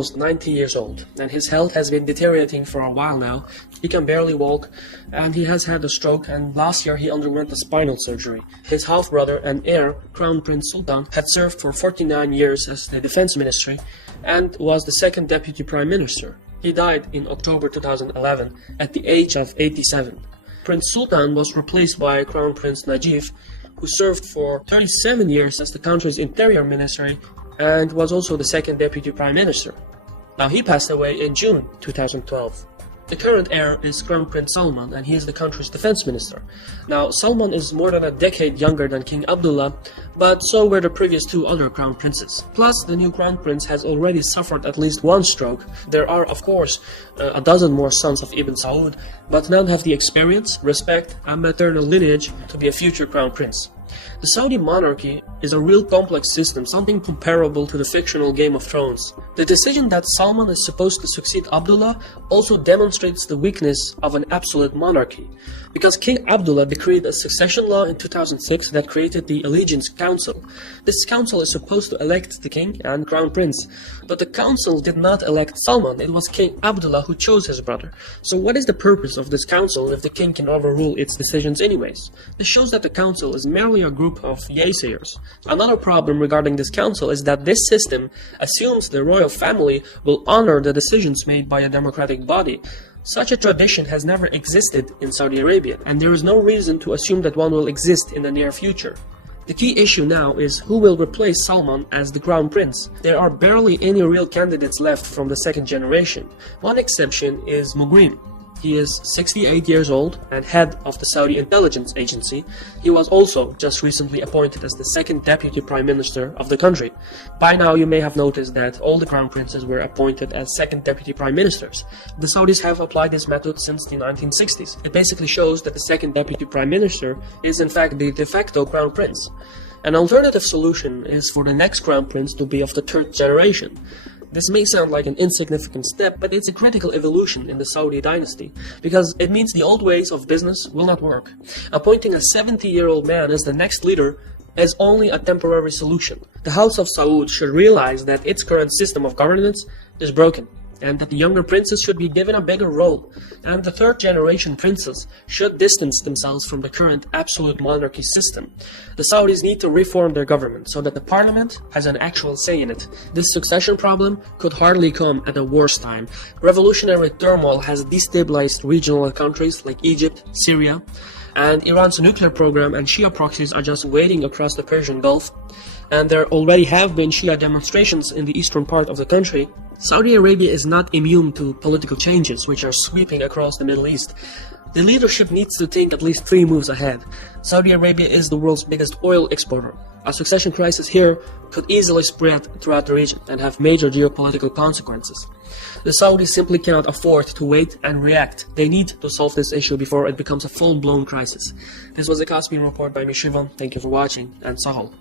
almost 90 years old, and his health has been deteriorating for a while now. He can barely walk, and he has had a stroke, and last year he underwent a spinal surgery. His half-brother and heir, Crown Prince Sultan, had served for 49 years as the defense ministry and was the second deputy prime minister. He died in October 2011 at the age of 87. Prince Sultan was replaced by Crown Prince Najib, who served for 37 years as the country's interior ministry and was also the second deputy prime minister. Now, he passed away in June 2012. The current heir is Crown Prince Salman, and he is the country's defense minister. Now, Salman is more than a decade younger than King Abdullah, but so were the previous two other crown princes. Plus, the new crown prince has already suffered at least one stroke. There are, of course, a dozen more sons of Ibn Saud, but none have the experience, respect, and maternal lineage to be a future crown prince. The Saudi monarchy is a real complex system, something comparable to the fictional Game of Thrones. The decision that Salman is supposed to succeed Abdullah also demonstrates the weakness of an absolute monarchy, because King Abdullah decreed a succession law in 2006 that created the Allegiance Council. This council is supposed to elect the king and crown prince, but the council did not elect Salman. It was King Abdullah who chose his brother. So what is the purpose of this council if the king can overrule its decisions anyways? This shows that the council is merely a group of naysayers. Another problem regarding this council is that this system assumes the royal family will honor the decisions made by a democratic body. Such a tradition has never existed in Saudi Arabia, and there is no reason to assume that one will exist in the near future. The key issue now is who will replace Salman as the crown prince. There are barely any real candidates left from the second generation. One exception is Mughrim. He is 68 years old and head of the Saudi intelligence agency. He was also just recently appointed as the second deputy prime minister of the country. By now you may have noticed that all the crown princes were appointed as second deputy prime ministers. The Saudis have applied this method since the 1960s. It basically shows that the second deputy prime minister is in fact the de facto crown prince. An alternative solution is for the next crown prince to be of the third generation. This may sound like an insignificant step, but it's a critical evolution in the Saudi dynasty, because it means the old ways of business will not work. Appointing a 70-year-old man as the next leader is only a temporary solution. The House of Saud should realize that its current system of governance is broken, and that the younger princes should be given a bigger role, and the third-generation princes should distance themselves from the current absolute monarchy system. The Saudis need to reform their government so that the parliament has an actual say in it. This succession problem could hardly come at a worse time. Revolutionary turmoil has destabilized regional countries like Egypt, Syria, and Iran's nuclear program and Shia proxies are just waiting across the Persian Gulf, and there already have been Shia demonstrations in the eastern part of the country. Saudi Arabia is not immune to political changes which are sweeping across the Middle East. The leadership needs to think at least 3 moves ahead. Saudi Arabia is the world's biggest oil exporter. A succession crisis here could easily spread throughout the region and have major geopolitical consequences. The Saudis simply cannot afford to wait and react. They need to solve this issue before it becomes a full-blown crisis. This was a Caspian report by me, Shivam. Thank you for watching, and Sahal.